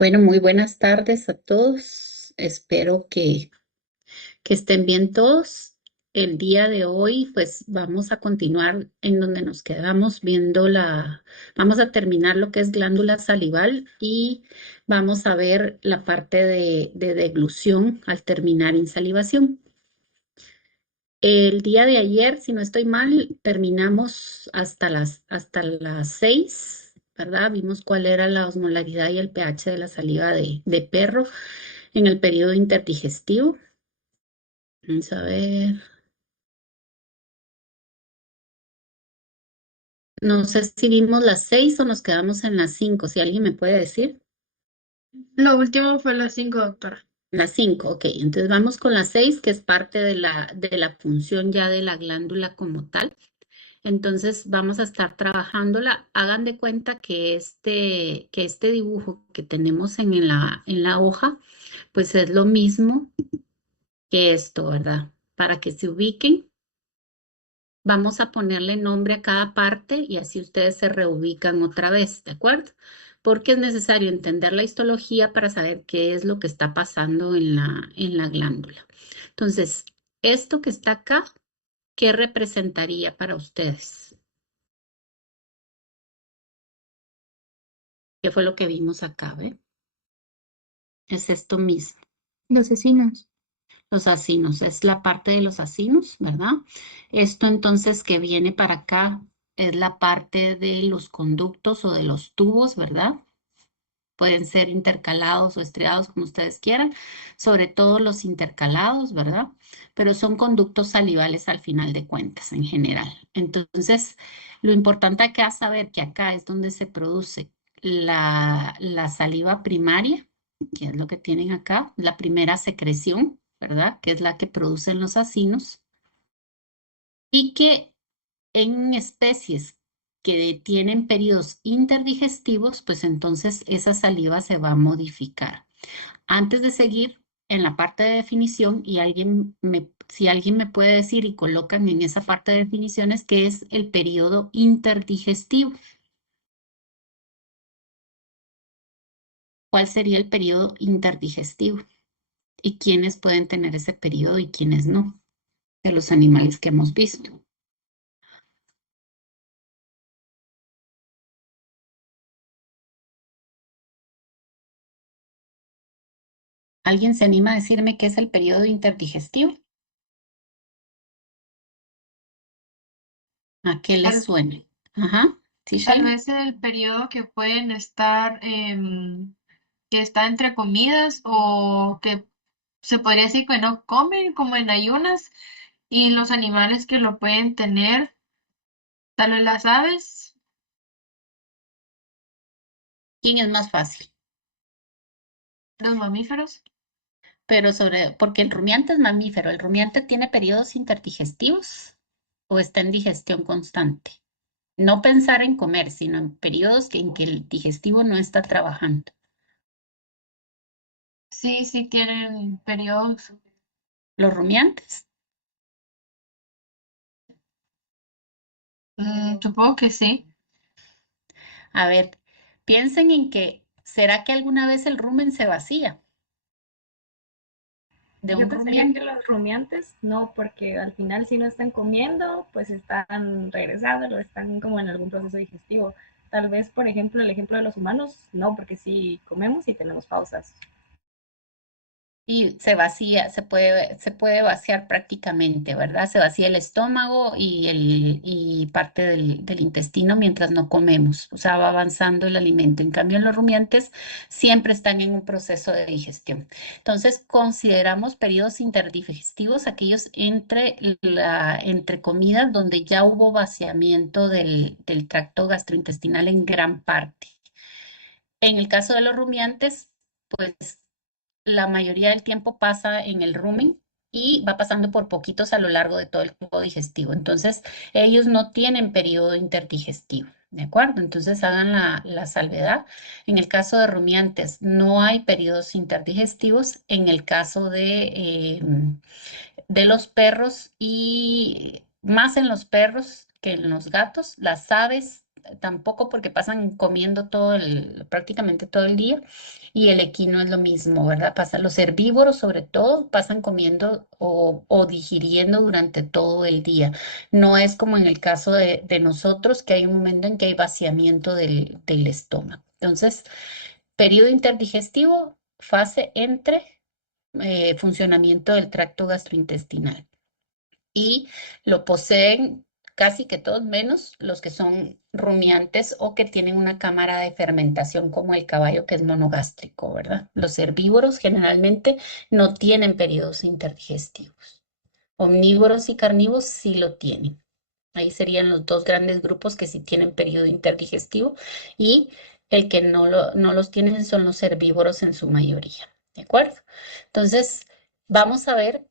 Bueno, muy buenas tardes a todos. Espero que estén bien todos. El día de hoy, pues vamos a continuar en donde nos quedamos viendo vamos a terminar lo que es glándula salival y vamos a ver la parte de deglución al terminar insalivación. El día de ayer, si no estoy mal, terminamos hasta las 6, ¿verdad? Vimos cuál era la osmolaridad y el pH de la saliva de perro en el periodo interdigestivo. Vamos a ver. No sé si vimos las 6 o nos quedamos en las 5. Si alguien me puede decir. Lo último fue las 5, doctora. Las 5, ok. Entonces vamos con las 6, que es parte de la función ya de la glándula como tal. Entonces vamos a estar trabajándola. Hagan de cuenta que este dibujo que tenemos en la hoja, pues es lo mismo que esto, ¿verdad? Para que se ubiquen, vamos a ponerle nombre a cada parte y así ustedes se reubican otra vez, ¿de acuerdo? Porque es necesario entender la histología para saber qué es lo que está pasando en la glándula. Entonces, esto que está acá, ¿qué representaría para ustedes? ¿Qué fue lo que vimos acá, ve? Es esto mismo. Los vecinos. Los acinos, es la parte de los acinos, ¿verdad? Esto entonces que viene para acá es la parte de los conductos o de los tubos, ¿verdad? Pueden ser intercalados o estriados como ustedes quieran, sobre todo los intercalados, ¿verdad? Pero son conductos salivales al final de cuentas en general. Entonces, lo importante acá es saber que acá es donde se produce la saliva primaria, que es lo que tienen acá, la primera secreción, ¿verdad? Que es la que producen los acinos, y que en especies que tienen periodos interdigestivos, pues entonces esa saliva se va a modificar. Antes de seguir en la parte de definición, si alguien me puede decir y colocan en esa parte de definiciones qué es el periodo interdigestivo. ¿Cuál sería el periodo interdigestivo? ¿Y quiénes pueden tener ese periodo y quiénes no? De los animales que hemos visto. ¿Alguien se anima a decirme qué es el periodo interdigestivo? ¿A qué les Tal, suena? Ajá, sí, tal Shaila. vez el periodo que pueden estar, que está entre comidas o que se podría decir que no comen, como en ayunas, y los animales que lo pueden tener, tal vez las aves, ¿Quién es más fácil? los mamíferos. Porque el rumiante es mamífero. ¿El rumiante tiene periodos interdigestivos o está en digestión constante? No pensar en comer, sino en periodos en que el digestivo no está trabajando. Sí, sí tienen periodos. Los rumiantes. Supongo que sí. A ver, piensen en que, ¿será que alguna vez el rumen se vacía de Yo un pensaría rumiante? que los rumiantes no, porque al final si no están comiendo, pues están regresando, o están como en algún proceso digestivo. Tal vez, por ejemplo, el ejemplo de los humanos, no, porque sí comemos y tenemos pausas. Y se vacía, se puede vaciar prácticamente, ¿verdad? Se vacía el estómago y parte del intestino mientras no comemos, o sea, va avanzando el alimento. En cambio, los rumiantes siempre están en un proceso de digestión. Entonces, consideramos periodos interdigestivos aquellos entre comidas donde ya hubo vaciamiento del tracto gastrointestinal en gran parte. En el caso de los rumiantes, pues la mayoría del tiempo pasa en el rumen y va pasando por poquitos a lo largo de todo el tubo digestivo. Entonces, ellos no tienen periodo interdigestivo, ¿de acuerdo? Entonces, hagan la salvedad. En el caso de rumiantes, no hay periodos interdigestivos. En el caso de los perros y más en los perros que en los gatos, las aves tampoco porque pasan comiendo prácticamente todo el día, y el equino es lo mismo, ¿verdad? Los herbívoros sobre todo pasan comiendo o digiriendo durante todo el día. No es como en el caso de nosotros, que hay un momento en que hay vaciamiento del estómago. Entonces, periodo interdigestivo, fase entre funcionamiento del tracto gastrointestinal. Y lo poseen casi que todos, menos los que son rumiantes o que tienen una cámara de fermentación como el caballo, que es monogástrico, ¿verdad? Los herbívoros generalmente no tienen periodos interdigestivos. Omnívoros y carnívoros sí lo tienen. Ahí serían los dos grandes grupos que sí tienen periodo interdigestivo, y el que no los tienen son los herbívoros en su mayoría. ¿De acuerdo? Entonces, vamos a ver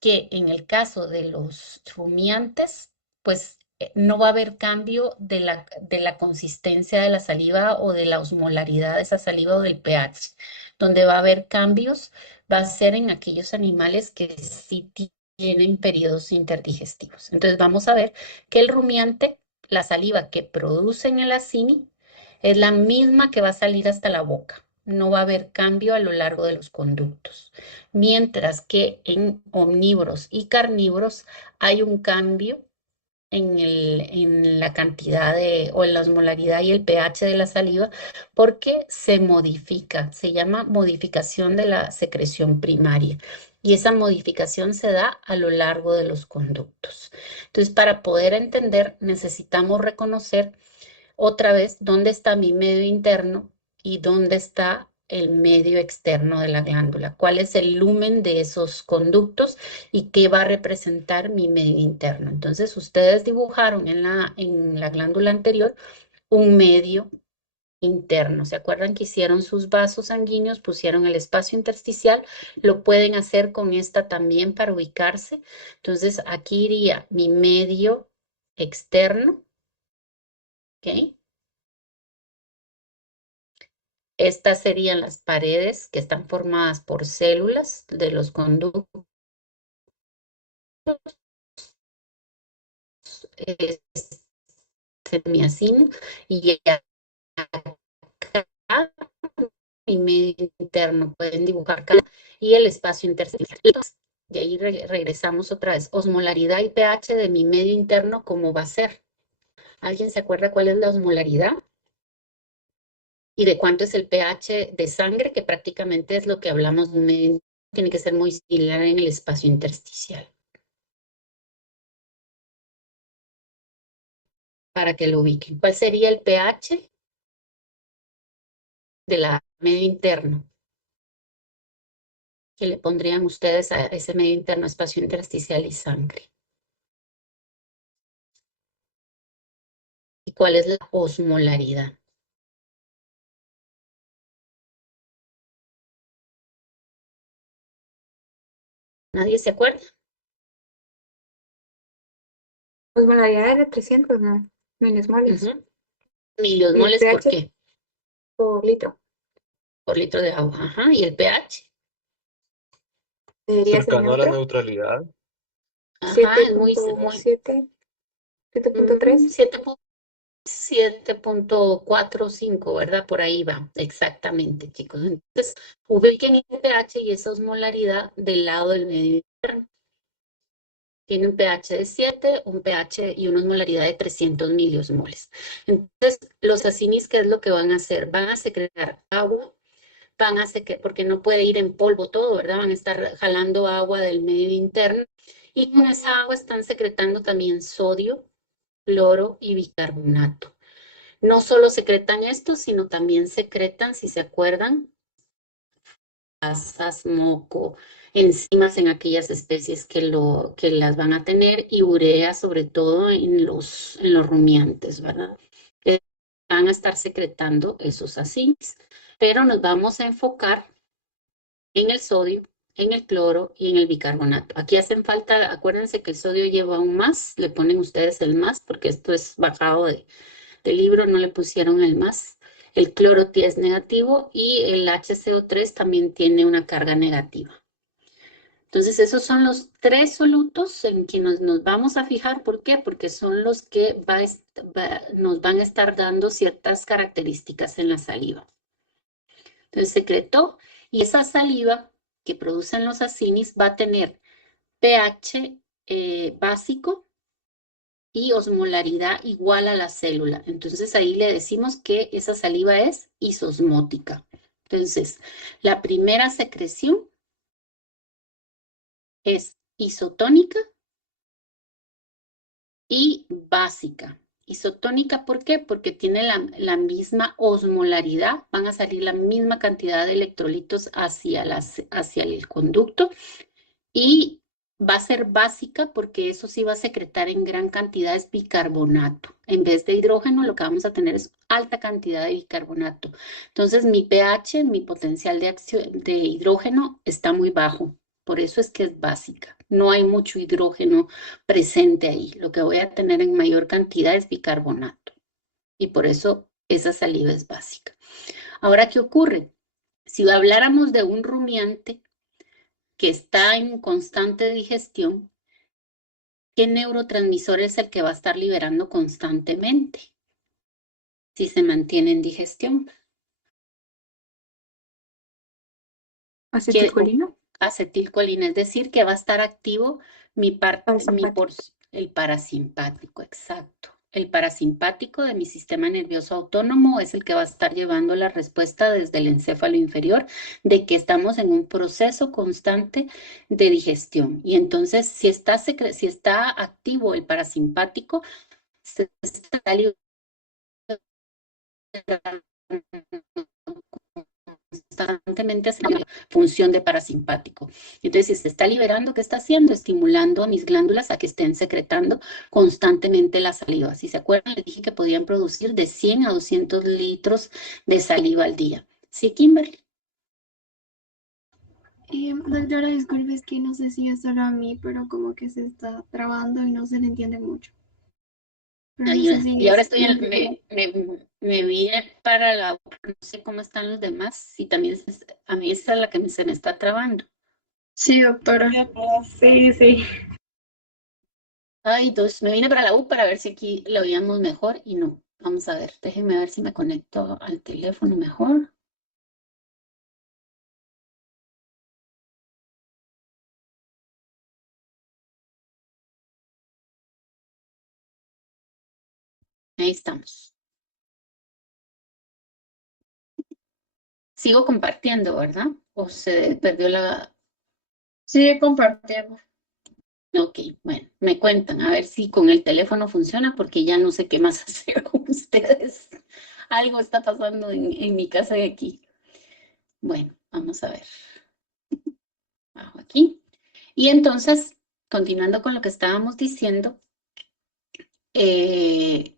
que en el caso de los rumiantes, pues no va a haber cambio de la consistencia de la saliva o de la osmolaridad de esa saliva o del pH. Donde va a haber cambios va a ser en aquellos animales que sí tienen periodos interdigestivos. Entonces vamos a ver que el rumiante, la saliva que produce en el acini, es la misma que va a salir hasta la boca. No va a haber cambio a lo largo de los conductos. Mientras que en omnívoros y carnívoros hay un cambio en la cantidad o en la osmolaridad y el pH de la saliva, porque se modifica, se llama modificación de la secreción primaria. Y esa modificación se da a lo largo de los conductos. Entonces, para poder entender, necesitamos reconocer otra vez dónde está mi medio interno y dónde está el medio externo de la glándula, cuál es el lumen de esos conductos y qué va a representar mi medio interno. Entonces, ustedes dibujaron en la glándula anterior un medio interno. ¿Se acuerdan que hicieron sus vasos sanguíneos, pusieron el espacio intersticial? Lo pueden hacer con esta también para ubicarse. Entonces, aquí iría mi medio externo, ¿ok? Estas serían las paredes que están formadas por células de los conductos. Este es mi acino, y acá mi medio interno, pueden dibujar acá, y el espacio intersticial. Y ahí regresamos otra vez. Osmolaridad y pH de mi medio interno, ¿cómo va a ser? ¿Alguien se acuerda cuál es la osmolaridad? ¿Y de cuánto es el pH de sangre? Que prácticamente es lo que hablamos de un medio, tiene que ser muy similar en el espacio intersticial. Para que lo ubiquen. ¿Cuál sería el pH de la medio interno? ¿Qué le pondrían ustedes a ese medio interno, espacio intersticial y sangre? ¿Y cuál es la osmolaridad? ¿Nadie se acuerda? Osmolaridad de 300 milismoles. Miliosmoles, ¿por pH? qué? Por litro. Por litro de agua. Ajá. ¿Y el pH? Debería ser Cercano a la neutro. neutralidad. Ajá, es muy, 7.7, 7.3. 7.45, ¿verdad? Por ahí va, exactamente, chicos. Entonces, ubiquen el pH y esa osmolaridad del lado del medio interno. Tiene un pH de 7, un pH y una osmolaridad de 300 miliosmoles. Entonces, los acinis, ¿qué es lo que van a hacer? Van a secretar agua, porque no puede ir en polvo todo, ¿verdad? Van a estar jalando agua del medio interno, y con esa agua están secretando también sodio, cloro y bicarbonato. No solo secretan esto, sino también secretan, si se acuerdan, grasas, moco, enzimas en aquellas especies que las van a tener, y urea sobre todo en los rumiantes, ¿verdad? Van a estar secretando esos acinis, pero nos vamos a enfocar en el sodio, en el cloro y en el bicarbonato. Aquí hacen falta, acuérdense que el sodio lleva un más, le ponen ustedes el más porque esto es bajado del libro, no le pusieron el más. El cloro es negativo y el HCO3 también tiene una carga negativa. Entonces, esos son los 3 solutos en que nos vamos a fijar. ¿Por qué? Porque son los que nos van a estar dando ciertas características en la saliva. Entonces, secretó, y esa saliva que producen los acinis va a tener pH básico y osmolaridad igual a la célula. Entonces, ahí le decimos que esa saliva es isosmótica. Entonces, la primera secreción es isotónica y básica. Isotónica, ¿por qué? Porque tiene la misma osmolaridad, van a salir la misma cantidad de electrolitos hacia el conducto, y va a ser básica porque eso sí va a secretar en gran cantidad es bicarbonato. En vez de hidrógeno, lo que vamos a tener es alta cantidad de bicarbonato. Entonces, mi pH, mi potencial de acción de hidrógeno está muy bajo. Por eso es que es básica. No hay mucho hidrógeno presente ahí. Lo que voy a tener en mayor cantidad es bicarbonato. Y por eso esa saliva es básica. Ahora, ¿qué ocurre? Si habláramos de un rumiante que está en constante digestión, ¿qué neurotransmisor es el que va a estar liberando constantemente si se mantiene en digestión? Acetilcolina. Acetilcolina, es decir, que va a estar activo Parasimpático. el parasimpático, exacto. El parasimpático de mi sistema nervioso autónomo es el que va a estar llevando la respuesta desde el encéfalo inferior de que estamos en un proceso constante de digestión. Y entonces, si está activo el parasimpático, se está constantemente haciendo la función de parasimpático. Entonces, si se está liberando, ¿qué está haciendo? Estimulando a mis glándulas a que estén secretando constantemente la saliva. Si se acuerdan, les dije que podían producir de 100 a 200 litros de saliva al día. ¿Sí, Kimberly? Doctora, disculpe, es que no sé si es solo a mí, pero como que se está trabando y no se le entiende mucho. Pero no sé si Y ahora es estoy me vi para no sé cómo están los demás, si también a mí esa es la que se me está trabando. Sí, doctora. Sí, sí. Ay, entonces me vine para la U para ver si aquí lo oíamos mejor y no. Vamos a ver, déjenme ver si me conecto al teléfono mejor. Ahí estamos. Sigo compartiendo, ¿verdad? ¿O se perdió la...? Sigue compartiendo. Ok, bueno, me cuentan a ver si con el teléfono funciona porque ya no sé qué más hacer con ustedes. Algo está pasando en mi casa de aquí. Bueno, vamos a ver. Bajo aquí. Y entonces, continuando con lo que estábamos diciendo,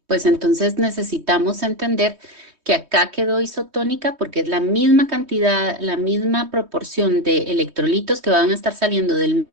pues entonces necesitamos entender que acá quedó isotónica porque es la misma cantidad, la misma proporción de electrolitos que van a estar saliendo del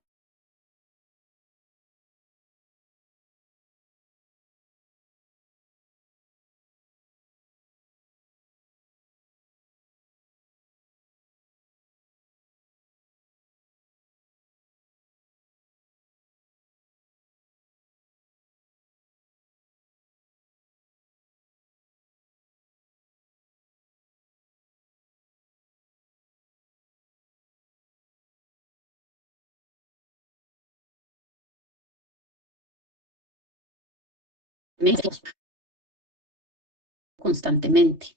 constantemente.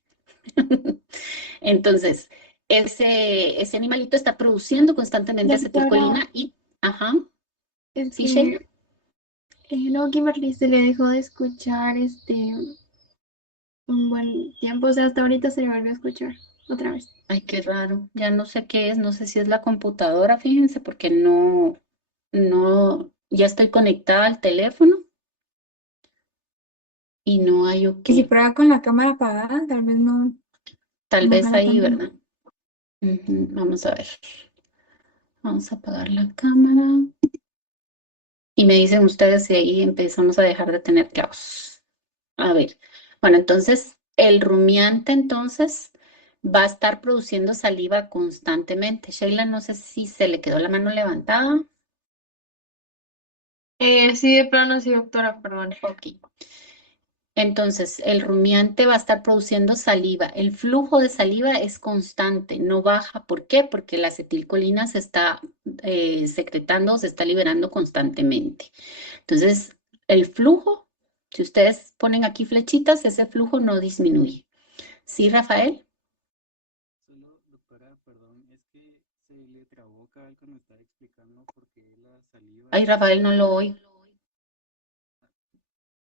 Entonces, ese animalito está produciendo constantemente Doctora, acetilcolina y, ajá, es sí, Sheila. que no, Kimberly se le dejó de escuchar un buen tiempo, o sea, hasta ahorita se le volvió a escuchar otra vez. Ay, qué raro, ya no sé qué es, no sé si es la computadora, fíjense, porque ya estoy conectada al teléfono y no hay ok. Y si prueba con la cámara apagada, tal vez no. Tal no vez gana ahí, tanto. ¿verdad? Vamos a ver. Vamos a apagar la cámara. Y me dicen ustedes si ahí empezamos a dejar de tener caos. A ver, bueno, entonces el rumiante entonces va a estar produciendo saliva constantemente. Sheila, no sé si se le quedó la mano levantada. Sí, de plano sí, doctora, perdón. Ok. Entonces, el rumiante va a estar produciendo saliva. El flujo de saliva es constante, no baja. ¿Por qué? Porque la acetilcolina se está secretando, se está liberando constantemente. Entonces, el flujo, si ustedes ponen aquí flechitas, ese flujo no disminuye. ¿Sí, Rafael? Solo, doctora, perdón, es que se le trabó cabal cuando estaba explicando por qué la saliva Ay, Rafael, no lo oigo.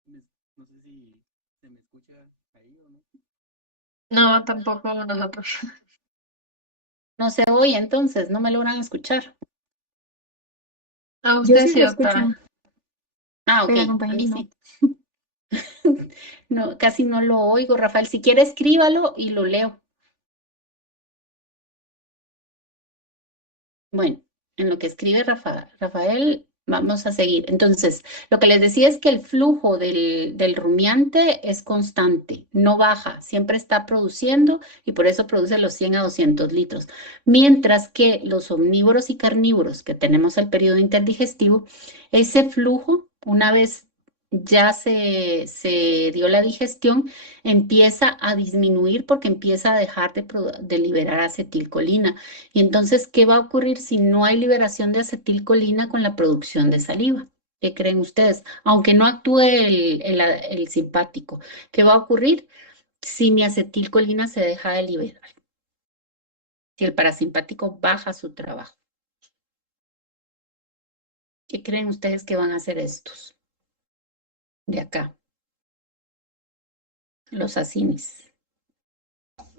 no sé si se me escucha ahí o no. No, tampoco nosotros. No se oye, entonces, no me logran escuchar. A Yo usted sí sí, lo escucho, doctora. Ah, ok, pero la a compañera mí no. sí. No, casi no lo oigo, Rafael. Si quiere, escríbalo y lo leo. Bueno, en lo que escribe Rafael, vamos a seguir. Entonces, lo que les decía es que el flujo del rumiante es constante, no baja, siempre está produciendo y por eso produce los 100 a 200 litros. Mientras que los omnívoros y carnívoros que tenemos el periodo interdigestivo, ese flujo, una vez ya se dio la digestión, empieza a disminuir porque empieza a dejar de liberar acetilcolina. Y entonces, ¿qué va a ocurrir si no hay liberación de acetilcolina con la producción de saliva? ¿Qué creen ustedes? Aunque no actúe el simpático, ¿qué va a ocurrir si mi acetilcolina se deja de liberar? Si el parasimpático baja su trabajo. ¿Qué creen ustedes que van a hacer estos de acá? Los acines.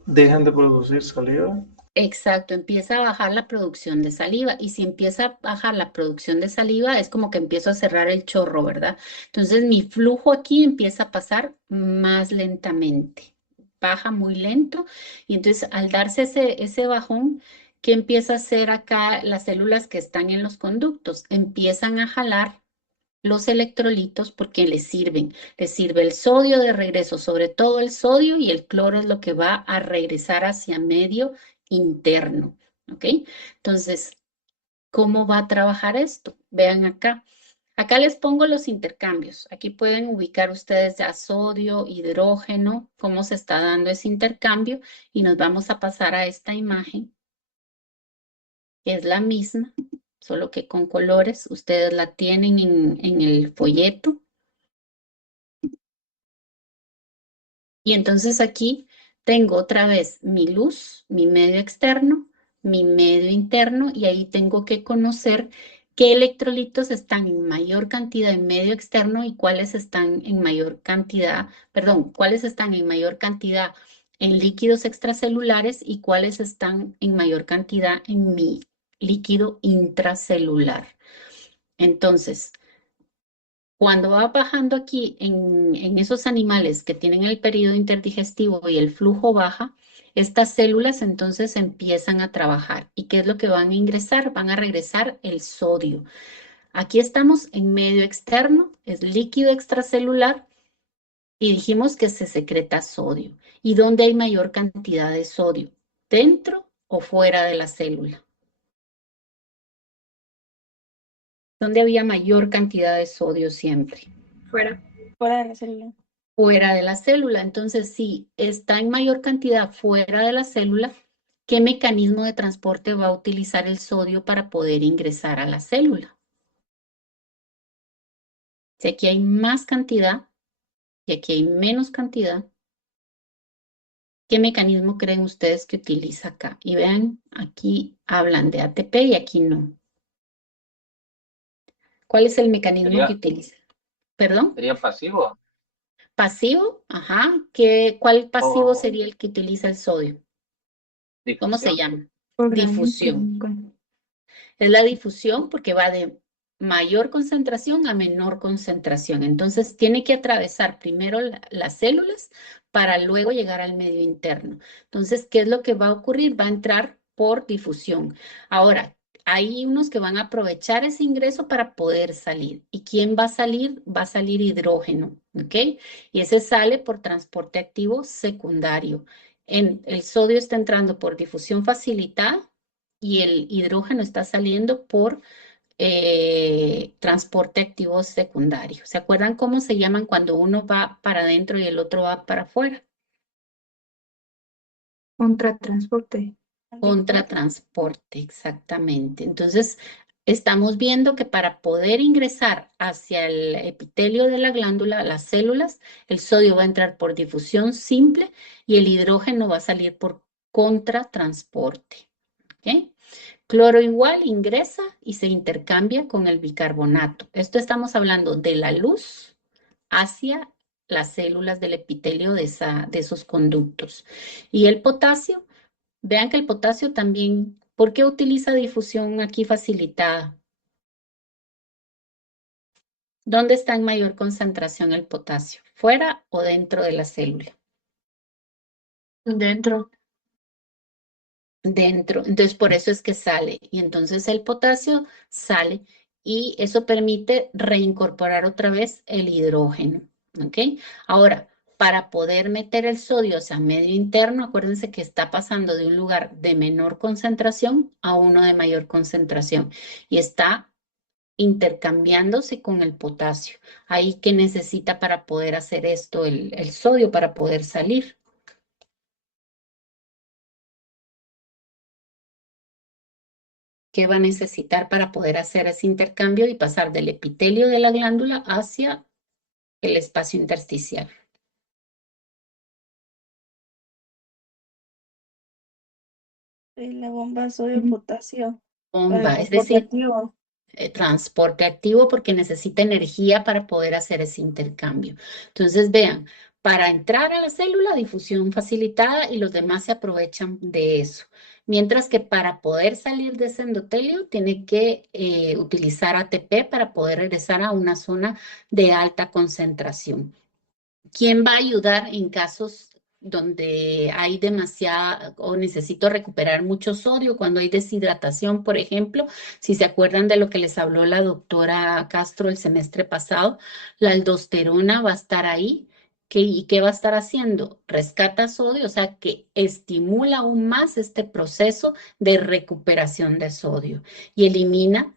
Dejan de producir saliva. Exacto, empieza a bajar la producción de saliva y si empieza a bajar la producción de saliva es como que empiezo a cerrar el chorro, ¿verdad? Entonces mi flujo aquí empieza a pasar más lentamente, baja muy lento y entonces al darse ese bajón, ¿qué empieza a hacer acá las células que están en los conductos? Empiezan a jalar los electrolitos porque les sirve el sodio de regreso, sobre todo el sodio y el cloro es lo que va a regresar hacia medio interno, ¿ok? Entonces, ¿cómo va a trabajar esto? Vean acá. Acá les pongo los intercambios. Aquí pueden ubicar ustedes ya sodio, hidrógeno, cómo se está dando ese intercambio y nos vamos a pasar a esta imagen, que es la misma, solo que con colores. Ustedes la tienen en el folleto. Y entonces aquí tengo otra vez mi luz, mi medio externo, mi medio interno, y ahí tengo que conocer qué electrolitos están en mayor cantidad en medio externo y cuáles están en mayor cantidad, perdón, cuáles están en mayor cantidad en líquidos extracelulares y cuáles están en mayor cantidad en mi líquido intracelular. Entonces, cuando va bajando aquí en esos animales que tienen el periodo interdigestivo y el flujo baja, estas células entonces empiezan a trabajar. ¿Y qué es lo que van a ingresar? Van a regresar el sodio. Aquí estamos en medio externo, es líquido extracelular y dijimos que se secreta sodio. ¿Y dónde hay mayor cantidad de sodio? ¿Dentro o fuera de la célula? ¿Dónde había mayor cantidad de sodio siempre? Fuera. Fuera de la célula. Fuera de la célula. Entonces, si está en mayor cantidad fuera de la célula, ¿qué mecanismo de transporte va a utilizar el sodio para poder ingresar a la célula? Si aquí hay más cantidad y aquí hay menos cantidad, ¿qué mecanismo creen ustedes que utiliza acá? Y vean, aquí hablan de ATP y aquí no. ¿Cuál es el mecanismo que utiliza? ¿Perdón? Sería pasivo. ¿Pasivo? Ajá. ¿Cuál pasivo sería el que utiliza el sodio? ¿Cómo se Difusión. llama? Por Difusión. Es la difusión porque va de mayor concentración a menor concentración. Entonces, tiene que atravesar primero las células para luego llegar al medio interno. Entonces, ¿qué es lo que va a ocurrir? Va a entrar por difusión. Ahora, hay unos que van a aprovechar ese ingreso para poder salir. ¿Y quién va a salir? Va a salir hidrógeno, ¿ok? Y ese sale por transporte activo secundario. el sodio está entrando por difusión facilitada y el hidrógeno está saliendo por transporte activo secundario. ¿Se acuerdan cómo se llaman cuando uno va para adentro y el otro va para afuera? Contratransporte. Contratransporte, exactamente. Entonces, estamos viendo que para poder ingresar hacia el epitelio de la glándula, las células, el sodio va a entrar por difusión simple y el hidrógeno va a salir por contratransporte. ¿Ok? Cloro igual ingresa y se intercambia con el bicarbonato. Esto estamos hablando de la luz hacia las células del epitelio de esos conductos. Y el potasio, vean que el potasio también, ¿por qué utiliza difusión aquí facilitada? ¿Dónde está en mayor concentración el potasio? ¿Fuera o dentro de la célula? Dentro. Dentro, entonces por eso es que sale y entonces el potasio sale y eso permite reincorporar otra vez el hidrógeno, ¿ok? Ahora, para poder meter el sodio, o sea, medio interno, acuérdense que está pasando de un lugar de menor concentración a uno de mayor concentración y está intercambiándose con el potasio. Ahí que necesita para poder hacer esto el sodio, para poder salir. ¿Qué va a necesitar para poder hacer ese intercambio y pasar del epitelio de la glándula hacia el espacio intersticial? La bomba sodio-potasio para Bomba, es transporte decir, activo. transporte activo porque necesita energía para poder hacer ese intercambio. Entonces, vean, para entrar a la célula, difusión facilitada y los demás se aprovechan de eso. Mientras que para poder salir de ese endotelio, tiene que utilizar ATP para poder regresar a una zona de alta concentración. ¿Quién va a ayudar en casos donde hay demasiada o necesito recuperar mucho sodio, cuando hay deshidratación, por ejemplo? Si se acuerdan de lo que les habló la doctora Castro el semestre pasado, la aldosterona va a estar ahí. ¿Y qué va a estar haciendo? Rescata sodio, o sea, que estimula aún más este proceso de recuperación de sodio y elimina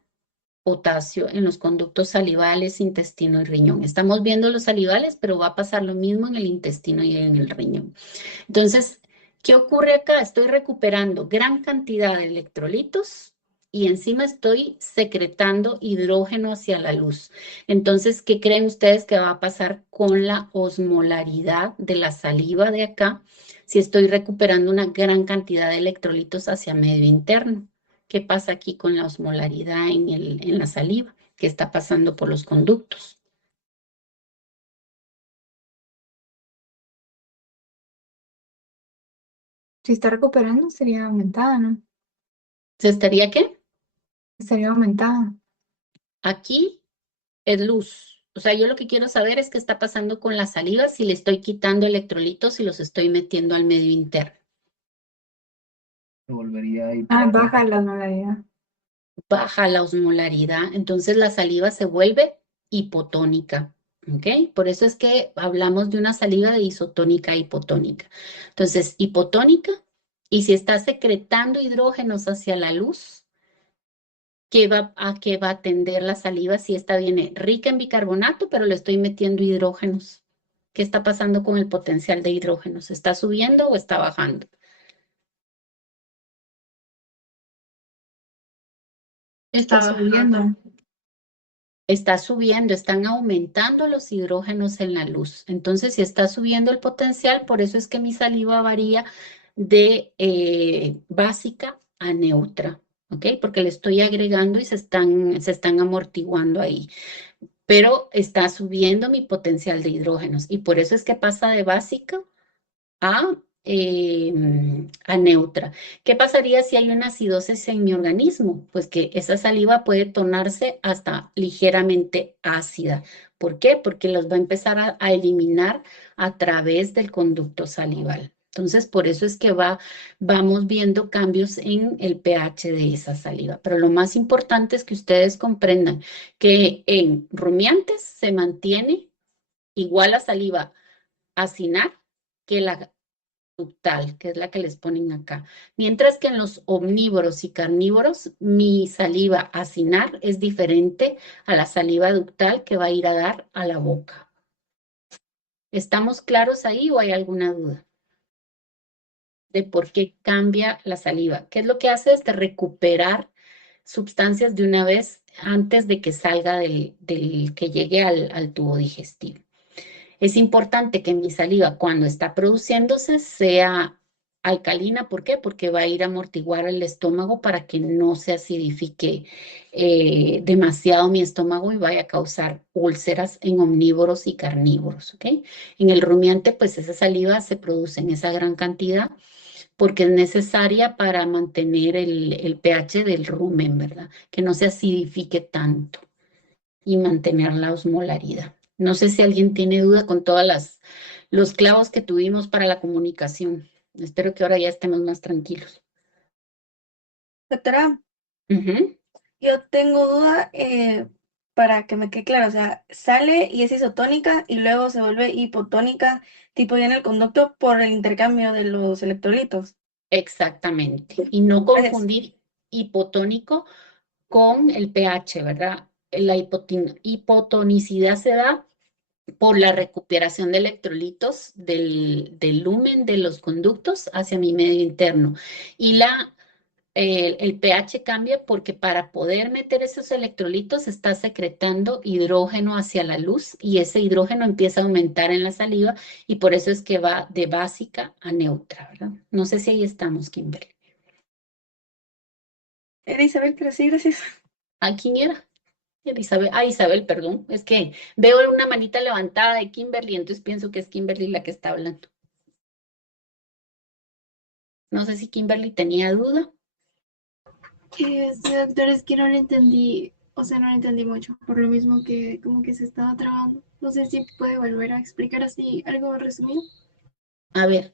potasio en los conductos salivales, intestino y riñón. Estamos viendo los salivales, pero va a pasar lo mismo en el intestino y en el riñón. Entonces, ¿qué ocurre acá? Estoy recuperando gran cantidad de electrolitos y encima estoy secretando hidrógeno hacia la luz. Entonces, ¿qué creen ustedes que va a pasar con la osmolaridad de la saliva de acá si estoy recuperando una gran cantidad de electrolitos hacia medio interno? ¿Qué pasa aquí con la osmolaridad en la saliva? ¿Qué está pasando por los conductos? Si está recuperando, sería aumentada, ¿no? ¿Se estaría qué? Sería aumentada. Aquí es luz. O sea, yo lo que quiero saber es qué está pasando con la saliva, si le estoy quitando electrolitos y los estoy metiendo al medio interno. Se volvería Baja la osmolaridad. Baja la osmolaridad, entonces la saliva se vuelve hipotónica, ¿ok? Por eso es que hablamos de una saliva de isotónica a hipotónica. Entonces, hipotónica, y si está secretando hidrógenos hacia la luz, ¿a qué va a tender la saliva si esta viene rica en bicarbonato, pero le estoy metiendo hidrógenos? ¿Qué está pasando con el potencial de hidrógenos? ¿Está subiendo o está bajando? Está subiendo. Está subiendo, están aumentando los hidrógenos en la luz. Entonces, si está subiendo el potencial, por eso es que mi saliva varía de básica a neutra, ¿ok? Porque le estoy agregando y se están amortiguando ahí. Pero está subiendo mi potencial de hidrógenos y por eso es que pasa de básica a, a neutra. ¿Qué pasaría si hay una acidosis en mi organismo? Pues que esa saliva puede tornarse hasta ligeramente ácida. ¿Por qué? Porque los va a empezar a eliminar a través del conducto salival. Entonces, por eso es que vamos viendo cambios en el pH de esa saliva. Pero lo más importante es que ustedes comprendan que en rumiantes se mantiene igual la saliva acinar que la ductal, que es la que les ponen acá. Mientras que en los omnívoros y carnívoros, mi saliva acinar es diferente a la saliva ductal que va a ir a dar a la boca. ¿Estamos claros ahí o hay alguna duda de por qué cambia la saliva? ¿Qué es lo que hace? Es de recuperar sustancias de una vez antes de que salga del que llegue al tubo digestivo. Es importante que mi saliva cuando está produciéndose sea alcalina. ¿Por qué? Porque va a ir a amortiguar el estómago para que no se acidifique demasiado mi estómago y vaya a causar úlceras en omnívoros y carnívoros, ¿ok? En el rumiante, pues esa saliva se produce en esa gran cantidad porque es necesaria para mantener el pH del rumen, ¿verdad? Que no se acidifique tanto y mantener la osmolaridad. No sé si alguien tiene duda con todas los clavos que tuvimos para la comunicación. Espero que ahora ya estemos más tranquilos. Doctora, Ujú. yo tengo duda para que me quede claro, o sea, sale y es isotónica y luego se vuelve hipotónica, tipo ya en el conducto por el intercambio de los electrolitos. Exactamente. Y no Gracias. confundir hipotónico con el pH, ¿verdad? La hipotonicidad se da por la recuperación de electrolitos del lumen de los conductos hacia mi medio interno. Y el pH cambia porque para poder meter esos electrolitos está secretando hidrógeno hacia la luz y ese hidrógeno empieza a aumentar en la saliva y por eso es que va de básica a neutra, ¿verdad? No sé si ahí estamos, Kimberly. Era Isabel, pero sí, gracias. ¿A quién era? Isabel, Isabel, perdón. Es que veo una manita levantada de Kimberly, entonces pienso que es Kimberly la que está hablando. No sé si Kimberly tenía duda. Sí, doctor, es que no lo entendí, o sea, no lo entendí mucho, por lo mismo que como que se estaba trabando. No sé si puede volver a explicar así algo resumido. A ver,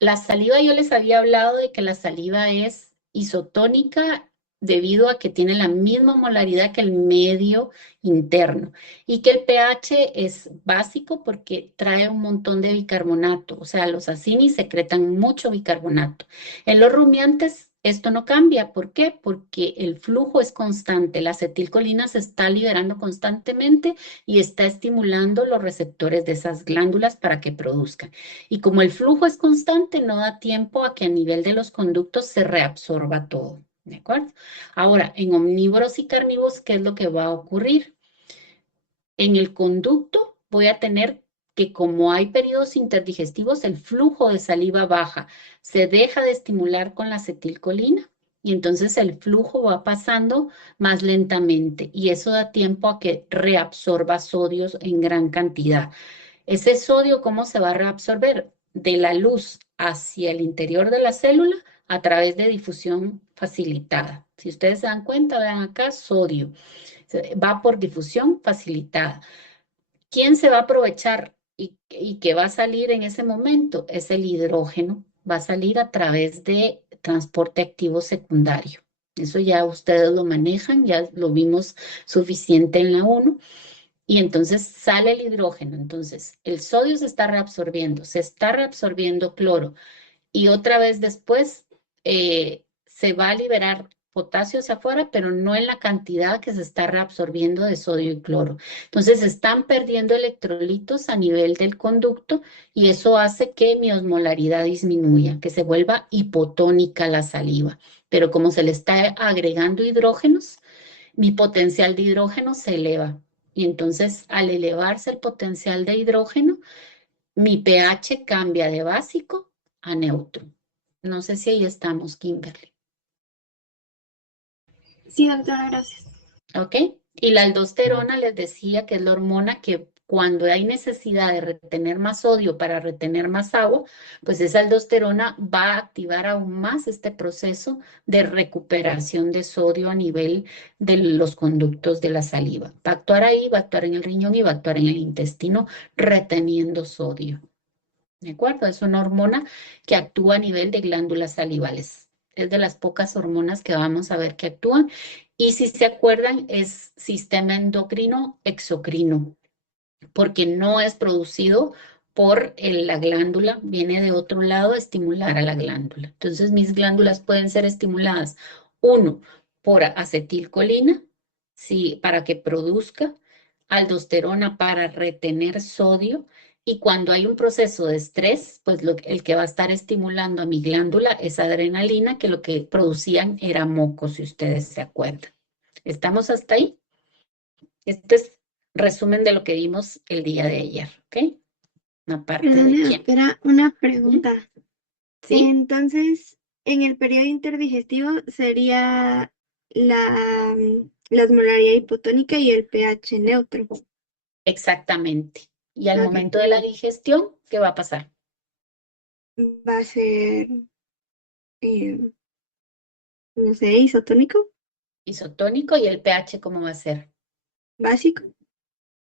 la saliva, yo les había hablado de que la saliva es isotónica debido a que tiene la misma molaridad que el medio interno y que el pH es básico porque trae un montón de bicarbonato, o sea, los acinis secretan mucho bicarbonato. En los rumiantes esto no cambia, ¿por qué? Porque el flujo es constante, la acetilcolina se está liberando constantemente y está estimulando los receptores de esas glándulas para que produzcan. Y como el flujo es constante, no da tiempo a que a nivel de los conductos se reabsorba todo, ¿de acuerdo? Ahora, en omnívoros y carnívoros, ¿qué es lo que va a ocurrir? En el conducto voy a tener que como hay periodos interdigestivos, el flujo de saliva baja, se deja de estimular con la acetilcolina y entonces el flujo va pasando más lentamente y eso da tiempo a que reabsorba sodios en gran cantidad. Ese sodio, ¿cómo se va a reabsorber? De la luz hacia el interior de la célula a través de difusión facilitada. Si ustedes se dan cuenta, vean acá, sodio. Va por difusión facilitada. ¿Quién se va a aprovechar y que va a salir en ese momento? Es el hidrógeno. Va a salir a través de transporte activo secundario. Eso ya ustedes lo manejan, ya lo vimos suficiente en la 1. Y entonces sale el hidrógeno. Entonces, el sodio se está reabsorbiendo cloro. Y otra vez después se va a liberar potasio hacia afuera, pero no en la cantidad que se está reabsorbiendo de sodio y cloro. Entonces, están perdiendo electrolitos a nivel del conducto y eso hace que mi osmolaridad disminuya, que se vuelva hipotónica la saliva. Pero como se le está agregando hidrógenos, mi potencial de hidrógeno se eleva. Y entonces, al elevarse el potencial de hidrógeno, mi pH cambia de básico a neutro. No sé si ahí estamos, Kimberly. Sí, doctora, gracias. ¿Ok? Y la aldosterona les decía que es la hormona que cuando hay necesidad de retener más sodio para retener más agua, pues esa aldosterona va a activar aún más este proceso de recuperación de sodio a nivel de los conductos de la saliva. Va a actuar ahí, va a actuar en el riñón y va a actuar en el intestino reteniendo sodio. ¿De acuerdo? Es una hormona que actúa a nivel de glándulas salivales. Es de las pocas hormonas que vamos a ver que actúan. Y si se acuerdan, es sistema endocrino exocrino, porque no es producido por la glándula, viene de otro lado a estimular a la glándula. Entonces, mis glándulas pueden ser estimuladas, uno, por acetilcolina, sí, para que produzca aldosterona para retener sodio, y cuando hay un proceso de estrés, pues el que va a estar estimulando a mi glándula es adrenalina, que lo que producían era moco, si ustedes se acuerdan. ¿Estamos hasta ahí? Este es resumen de lo que vimos el día de ayer, ¿ok? Una parte de Perdone, quién. doctora, una pregunta. ¿Sí? Entonces, en el periodo interdigestivo sería la osmolaridad hipotónica y el pH neutro. Exactamente. Y al Ok. momento de la digestión, ¿qué va a pasar? Va a ser, no sé, isotónico, Isotónico. ¿Y el pH cómo va a ser? básico.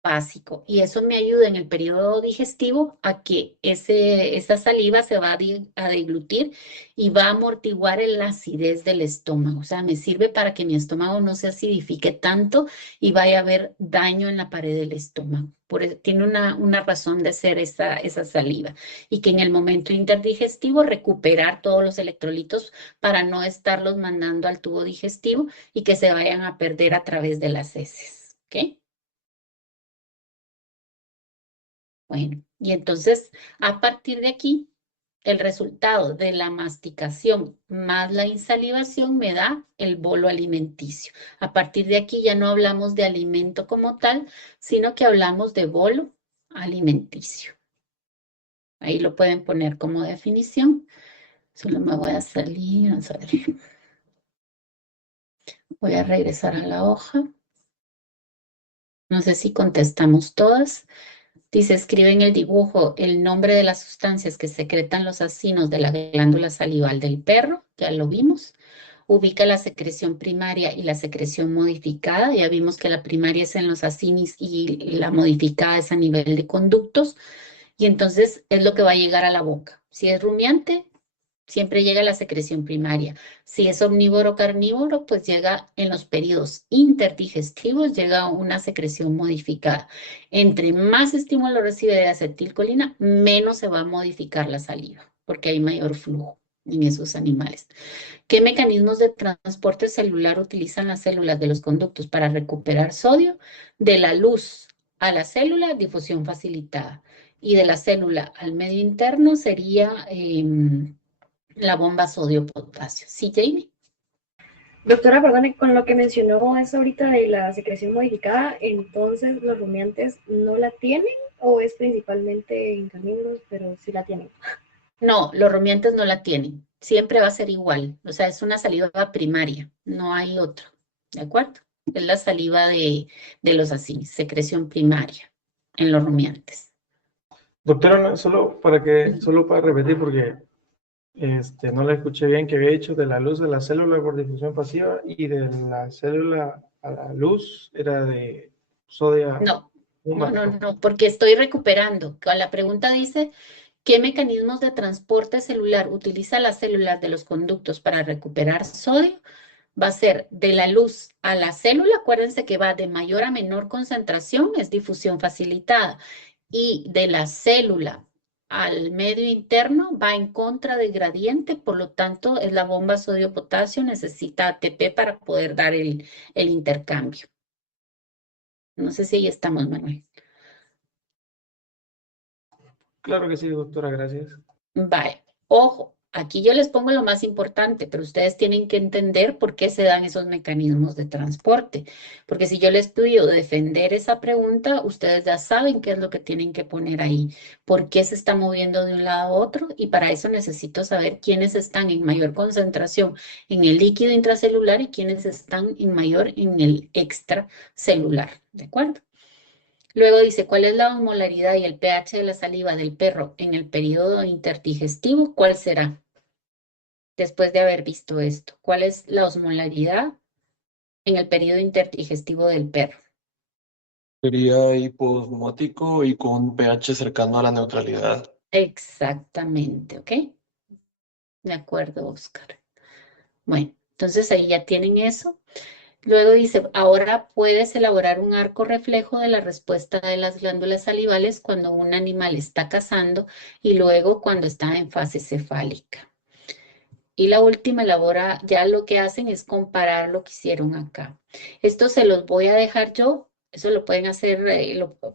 Básico. Y eso me ayuda en el periodo digestivo a que esa saliva se va a deglutir y va a amortiguar la acidez del estómago. O sea, me sirve para que mi estómago no se acidifique tanto y vaya a haber daño en la pared del estómago. Tiene una razón de ser esa saliva. Y que en el momento interdigestivo recuperar todos los electrolitos para no estarlos mandando al tubo digestivo y que se vayan a perder a través de las heces. ¿Ok? Bueno, y entonces a partir de aquí, el resultado de la masticación más la insalivación me da el bolo alimenticio. A partir de aquí ya no hablamos de alimento como tal, sino que hablamos de bolo alimenticio. Ahí lo pueden poner como definición. Solo me voy a salir, vamos a ver. Voy a regresar a la hoja. No sé si contestamos todas. Dice, escribe en el dibujo el nombre de las sustancias que secretan los acinos de la glándula salival del perro, ya lo vimos. Ubica la secreción primaria y la secreción modificada. Ya vimos que la primaria es en los acinis y la modificada es a nivel de conductos. Y entonces es lo que va a llegar a la boca. Si es rumiante, siempre llega la secreción primaria. Si es omnívoro o carnívoro, pues llega en los periodos interdigestivos, llega una secreción modificada. Entre más estímulo recibe de acetilcolina, menos se va a modificar la saliva, porque hay mayor flujo en esos animales. ¿Qué mecanismos de transporte celular utilizan las células de los conductos para recuperar sodio? De la luz a la célula, difusión facilitada. Y de la célula al medio interno sería la bomba sodio-potasio. ¿Sí, Jamie? Doctora, perdone, con lo que mencionó eso ahorita de la secreción modificada, entonces los rumiantes no la tienen o es principalmente en carnívoros, pero sí la tienen. No, los rumiantes no la tienen. Siempre va a ser igual. O sea, es una saliva primaria. No hay otro. ¿De acuerdo? Es la saliva de los acinis, secreción primaria en los rumiantes. Doctora, solo para repetir, porque no la escuché bien, que había hecho de la luz de la célula por difusión pasiva y de la célula a la luz era de sodio. No, porque estoy recuperando. La pregunta dice, ¿qué mecanismos de transporte celular utiliza las células de los conductos para recuperar sodio? Va a ser de la luz a la célula, acuérdense que va de mayor a menor concentración, es difusión facilitada, y de la célula al medio interno va en contra de gradiente, por lo tanto es la bomba sodio-potasio, necesita ATP para poder dar el intercambio. No sé si ahí estamos, Manuel. Claro que sí, doctora, gracias. Vale, ojo, aquí yo les pongo lo más importante, pero ustedes tienen que entender por qué se dan esos mecanismos de transporte. Porque si yo les pido defender esa pregunta, ustedes ya saben qué es lo que tienen que poner ahí, por qué se está moviendo de un lado a otro, y para eso necesito saber quiénes están en mayor concentración en el líquido intracelular y quiénes están en mayor en el extracelular, ¿de acuerdo? Luego dice, ¿cuál es la osmolaridad y el pH de la saliva del perro en el periodo interdigestivo? ¿Cuál será? Después de haber visto esto, ¿cuál es la osmolaridad en el periodo interdigestivo del perro? Sería hiposmótico y con un pH cercano a la neutralidad. Exactamente, ¿ok? De acuerdo, Oscar. Bueno, entonces ahí ya tienen eso. Luego dice, ahora puedes elaborar un arco reflejo de la respuesta de las glándulas salivales cuando un animal está cazando y luego cuando está en fase cefálica. Y la última elabora, ya lo que hacen es comparar lo que hicieron acá. Esto se los voy a dejar yo, eso lo pueden hacer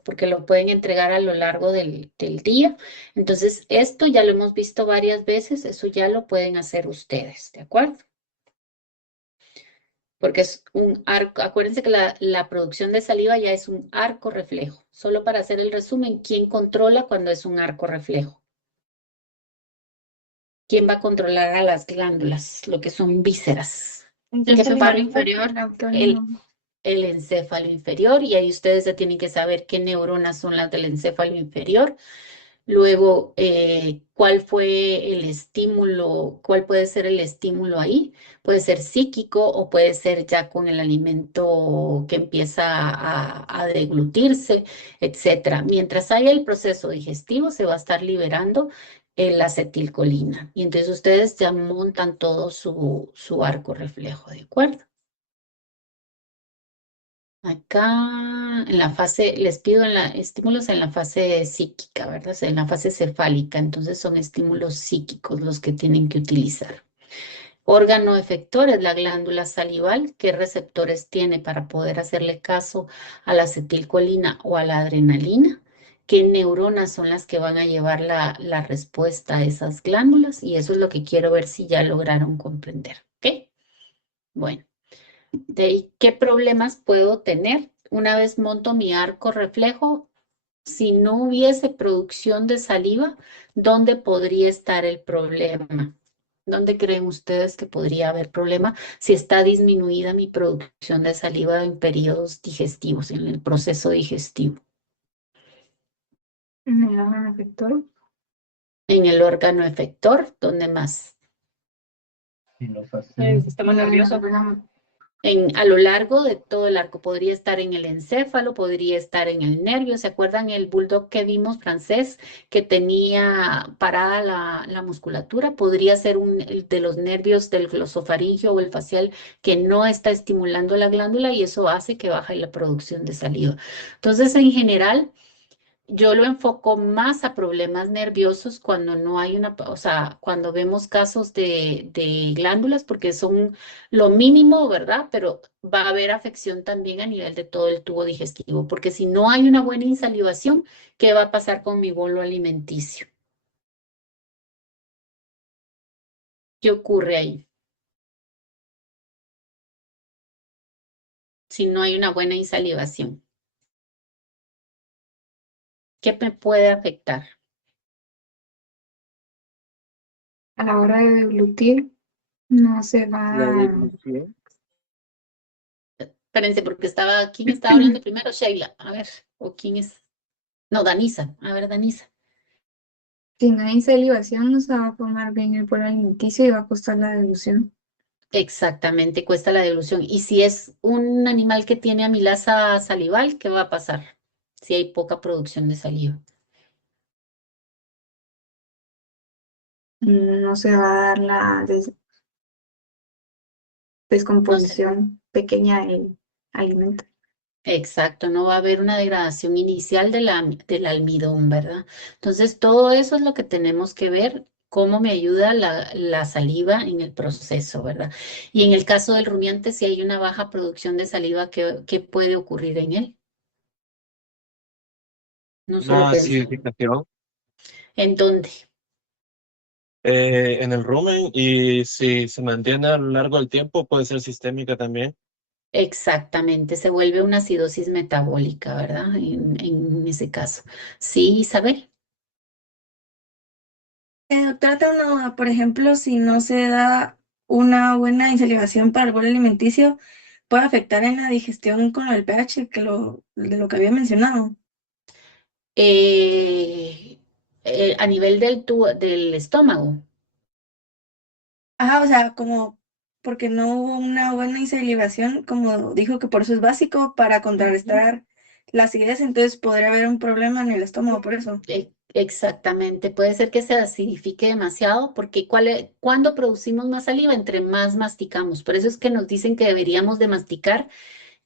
porque lo pueden entregar a lo largo del día. Entonces, esto ya lo hemos visto varias veces, eso ya lo pueden hacer ustedes, ¿de acuerdo? Porque es un arco, acuérdense que la producción de saliva ya es un arco reflejo. Solo para hacer el resumen, ¿quién controla cuando es un arco reflejo? ¿Quién va a controlar a las glándulas, lo que son vísceras? Encéfalo inferior. El encéfalo inferior, y ahí ustedes ya tienen que saber qué neuronas son las del encéfalo inferior. Luego, ¿cuál fue el estímulo? ¿Cuál puede ser el estímulo ahí? Puede ser psíquico o puede ser ya con el alimento que empieza a deglutirse, etcétera. Mientras haya el proceso digestivo, se va a estar liberando la acetilcolina. Y entonces ustedes ya montan todo su arco reflejo, ¿de acuerdo? Acá en la fase, les pido estímulos en la fase psíquica, ¿verdad? O sea, en la fase cefálica, entonces son estímulos psíquicos los que tienen que utilizar. Órgano efector es la glándula salival. ¿Qué receptores tiene para poder hacerle caso a la acetilcolina o a la adrenalina? ¿Qué neuronas son las que van a llevar la respuesta a esas glándulas? Y eso es lo que quiero ver si ya lograron comprender, ¿ok? Bueno. De ahí, ¿qué problemas puedo tener? Una vez monto mi arco reflejo, si no hubiese producción de saliva, ¿dónde podría estar el problema? ¿Dónde creen ustedes que podría haber problema si está disminuida mi producción de saliva en periodos digestivos, en el proceso digestivo? En el órgano efector. En el órgano efector, ¿dónde más? Y los El sistema nervioso. A lo largo de todo el arco. Podría estar en el encéfalo, podría estar en el nervio. ¿Se acuerdan el bulldog que vimos francés que tenía parada la musculatura? Podría ser el de los nervios del glosofaringio o el facial que no está estimulando la glándula y eso hace que baje la producción de saliva. Entonces, en general, yo lo enfoco más a problemas nerviosos cuando no hay o sea, cuando vemos casos de glándulas, porque son lo mínimo, ¿verdad? Pero va a haber afección también a nivel de todo el tubo digestivo, porque si no hay una buena insalivación, ¿qué va a pasar con mi bolo alimenticio? ¿Qué ocurre ahí? Si no hay una buena insalivación, ¿qué me puede afectar? A la hora de deglutir, no se La va. deglución. Espérense, porque ¿quién estaba hablando primero? Sheila, a ver, o quién es, no, Danisa, a ver, Danisa. Si no hay salivación, no se va a formar bien el bolo alimenticio y va a costar la deglución. Exactamente, cuesta la deglución. Y si es un animal que tiene amilasa salival, ¿qué va a pasar? Si hay poca producción de saliva. No se va a dar la No sé. descomposición pequeña del alimento. Exacto, no va a haber una degradación inicial del almidón, ¿verdad? Entonces, todo eso es lo que tenemos que ver, cómo me ayuda la saliva en el proceso, ¿verdad? Y en el caso del rumiante, si hay una baja producción de saliva, ¿qué puede ocurrir en él? No solo Una acidificación ¿En dónde? en el rumen y si se mantiene a lo largo del tiempo puede ser sistémica también. Exactamente, se vuelve una acidosis metabólica, ¿verdad? En ese caso. Sí, Isabel. Doctora, tengo una duda. Por ejemplo, si no se da una buena insalivación para el bolo alimenticio, ¿puede afectar en la digestión con el pH de lo que había mencionado? A nivel del estómago. Ajá, o sea, como porque no hubo una buena insalivación, como dijo que por eso es básico para contrarrestar la acidez, entonces podría haber un problema en el estómago por eso. Exactamente, puede ser que se acidifique demasiado porque ¿cuándo producimos más saliva? Entre más masticamos. Por eso es que nos dicen que deberíamos de masticar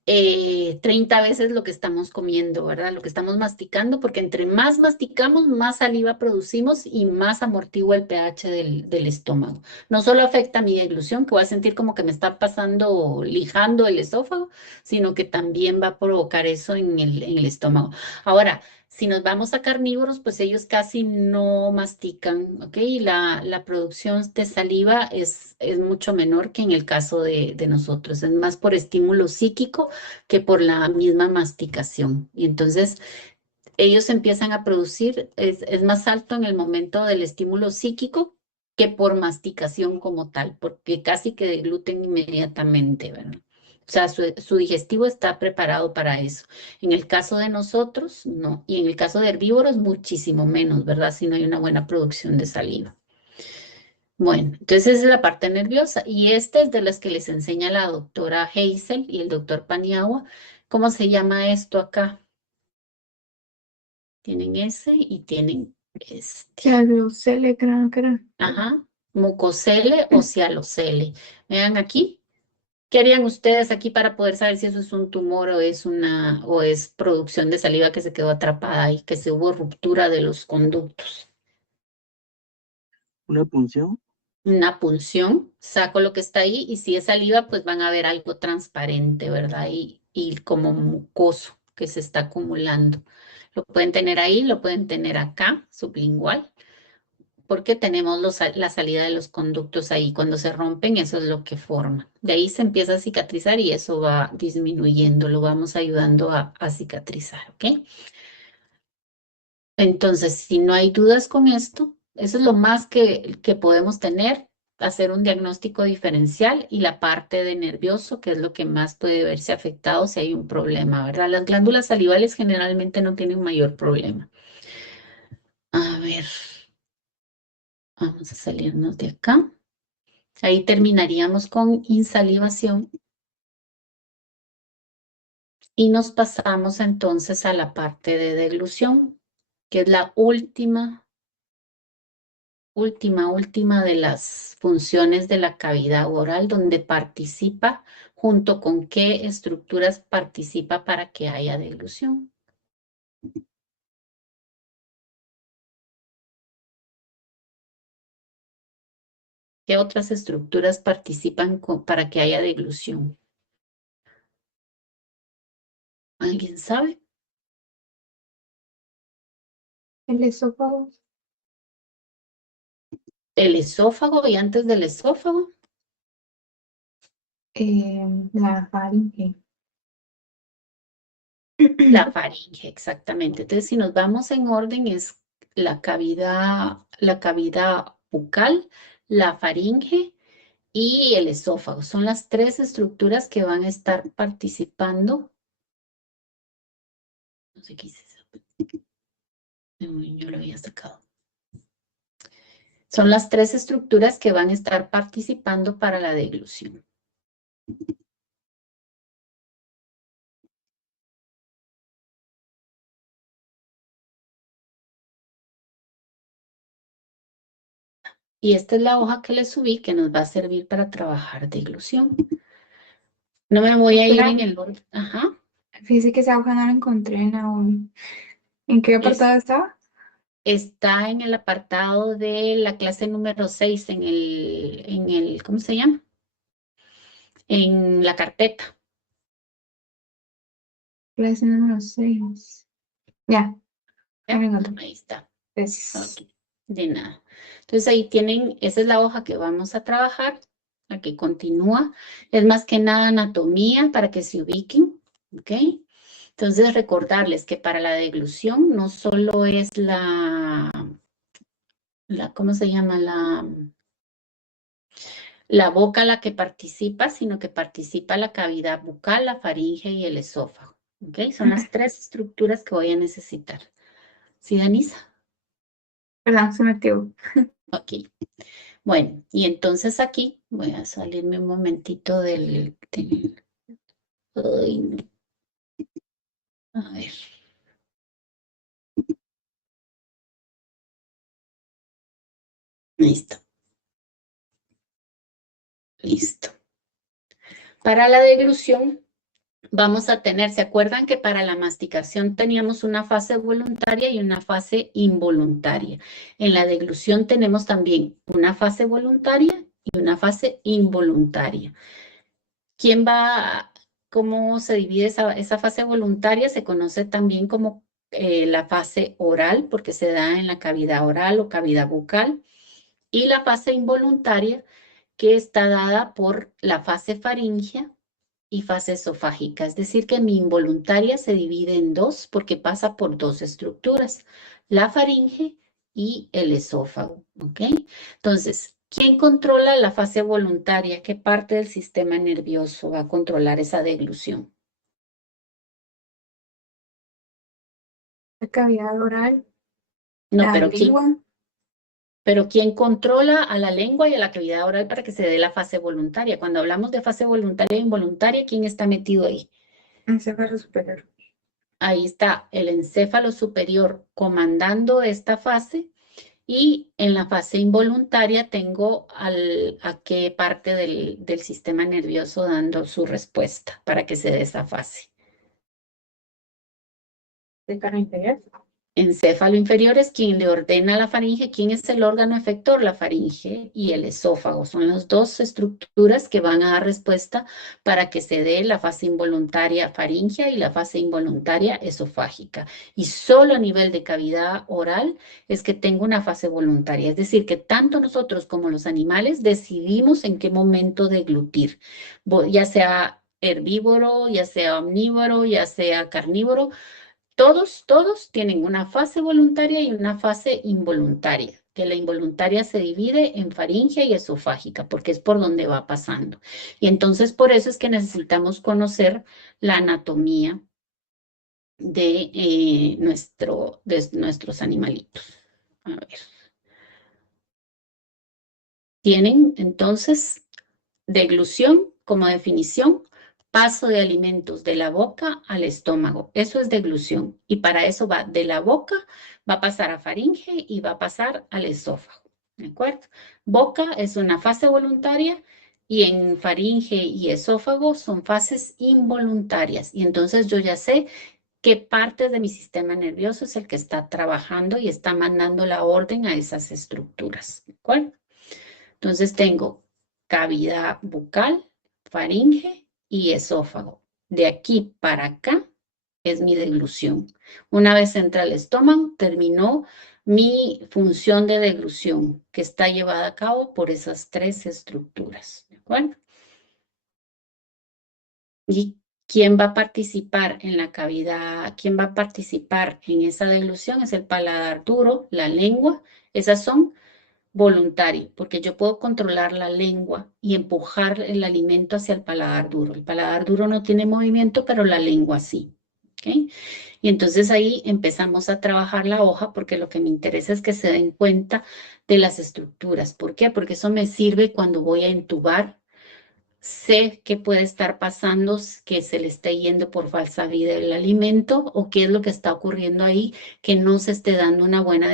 30 veces lo que estamos comiendo, ¿verdad? Lo que estamos masticando, porque entre más masticamos, más saliva producimos y más amortigua el pH del estómago. No solo afecta mi deglución, que voy a sentir como que me está pasando, lijando el esófago, sino que también va a provocar eso en el estómago. Ahora, si nos vamos a carnívoros, pues ellos casi no mastican, ¿ok? Y la producción de saliva es mucho menor que en el caso de nosotros. Es más por estímulo psíquico que por la misma masticación. Y entonces ellos empiezan a producir, es más alto en el momento del estímulo psíquico que por masticación como tal, porque casi que degluten inmediatamente, ¿verdad? O sea, su digestivo está preparado para eso. En el caso de nosotros, no. Y en el caso de herbívoros, muchísimo menos, ¿verdad? Si no hay una buena producción de saliva. Bueno, entonces esa es la parte nerviosa. Y esta es de las que les enseña la doctora Hazel y el doctor Paniagua. ¿Cómo se llama esto acá? Tienen ese y tienen este. Cialocele, creo que era. Ajá, mucocele o cialocele. Vean aquí. ¿Qué harían ustedes aquí para poder saber si eso es un tumor o es producción de saliva que se quedó atrapada y que se hubo ruptura de los conductos? ¿Una punción? Una punción, saco lo que está ahí y si es saliva, pues van a ver algo transparente, ¿verdad? Y como mucoso que se está acumulando. Lo pueden tener ahí, lo pueden tener acá, sublingual, porque tenemos la salida de los conductos ahí. Cuando se rompen, eso es lo que forma. De ahí se empieza a cicatrizar y eso va disminuyendo, lo vamos ayudando a cicatrizar, ¿ok? Entonces, si no hay dudas con esto, eso es lo más que podemos tener, hacer un diagnóstico diferencial y la parte de nervioso, que es lo que más puede verse afectado si hay un problema, ¿verdad? Las glándulas salivales generalmente no tienen mayor problema. A ver, vamos a salirnos de acá. Ahí terminaríamos con insalivación y nos pasamos entonces a la parte de deglución, que es la última de las funciones de la cavidad oral, donde participa, junto con qué estructuras participa para que haya deglución. ¿Qué otras estructuras participan para que haya deglución? ¿Alguien sabe? El esófago. El esófago y antes del esófago, La faringe. la faringe, exactamente. Entonces, si nos vamos en orden, es la cavidad bucal, la faringe y el esófago. Son las tres estructuras que van a estar participando. No sé qué hice eso. Yo lo había sacado. Son las tres estructuras que van a estar participando para la deglución. Y esta es la hoja que les subí que nos va a servir para trabajar deglución. No me voy a ir en el orden. Ajá. Fíjese que esa hoja no la encontré en la uni. ¿En qué apartado estaba? Está en el apartado de la clase número 6, ¿cómo se llama? En la carpeta. Clase número 6. Ya, ya ¿Ya? la encontré. Ahí está. Gracias. Ok, de nada. Entonces ahí tienen, esa es la hoja que vamos a trabajar, la que continúa. Es más que nada anatomía para que se ubiquen, ¿ok? Entonces recordarles que para la deglución no solo es ¿cómo se llama? La boca la que participa, sino que participa la cavidad bucal, la faringe y el esófago, ¿ok? Son las tres estructuras que voy a necesitar. ¿Sí, Danisa? Perdón, se metió. Ok. Bueno, y entonces aquí voy a salirme un momentito ay, no. A ver. Listo. Listo. Para la deglución vamos a tener, ¿se acuerdan que para la masticación teníamos una fase voluntaria y una fase involuntaria? En la deglución tenemos también una fase voluntaria y una fase involuntaria. ¿Cómo se divide esa fase voluntaria? Se conoce también como la fase oral, porque se da en la cavidad oral o cavidad bucal, y la fase involuntaria, que está dada por la fase faríngea y fase esofágica. Es decir, que mi involuntaria se divide en dos porque pasa por dos estructuras, la faringe y el esófago. ¿Ok? Entonces, ¿quién controla la fase voluntaria? ¿Qué parte del sistema nervioso va a controlar esa deglución? La cavidad oral, No, la lengua. pero ¿quién controla a la lengua y a la cavidad oral para que se dé la fase voluntaria? Cuando hablamos de fase voluntaria e involuntaria, ¿quién está metido ahí? Encéfalo superior. Ahí está el encéfalo superior comandando esta fase, y en la fase involuntaria tengo a qué parte del sistema nervioso dando su respuesta para que se dé esa fase. Encéfalo inferior. Encéfalo inferior es quien le ordena a la faringe. ¿Quién es el órgano efector? La faringe y el esófago. Son las dos estructuras que van a dar respuesta para que se dé la fase involuntaria faríngea y la fase involuntaria esofágica. Y solo a nivel de cavidad oral es que tengo una fase voluntaria. Es decir, que tanto nosotros como los animales decidimos en qué momento deglutir, ya sea herbívoro, ya sea omnívoro, ya sea carnívoro. Todos tienen una fase voluntaria y una fase involuntaria, que la involuntaria se divide en faríngea y esofágica, porque es por donde va pasando. Y entonces por eso es que necesitamos conocer la anatomía de nuestros animalitos. A ver. Tienen entonces deglución como definición: paso de alimentos de la boca al estómago. Eso es deglución. Y para eso va de la boca, va a pasar a faringe y va a pasar al esófago. ¿De acuerdo? Boca es una fase voluntaria y en faringe y esófago son fases involuntarias. Y entonces yo ya sé qué parte de mi sistema nervioso es el que está trabajando y está mandando la orden a esas estructuras. ¿De acuerdo? Entonces tengo cavidad bucal, faringe y esófago. De aquí para acá es mi deglución. Una vez entra al estómago, terminó mi función de deglución, que está llevada a cabo por esas tres estructuras. ¿De acuerdo? ¿Y quién va a participar en la cavidad? ¿Quién va a participar en esa deglución? Es el paladar duro, la lengua. Esas son voluntario, porque yo puedo controlar la lengua y empujar el alimento hacia el paladar duro. El paladar duro no tiene movimiento, pero la lengua sí. ¿Okay? Y entonces ahí empezamos a trabajar la hoja, porque lo que me interesa es que se den cuenta de las estructuras. ¿Por qué? Porque eso me sirve cuando voy a intubar. Sé qué puede estar pasando, que se le esté yendo por falsa vida el alimento, o qué es lo que está ocurriendo ahí, que no se esté dando una buena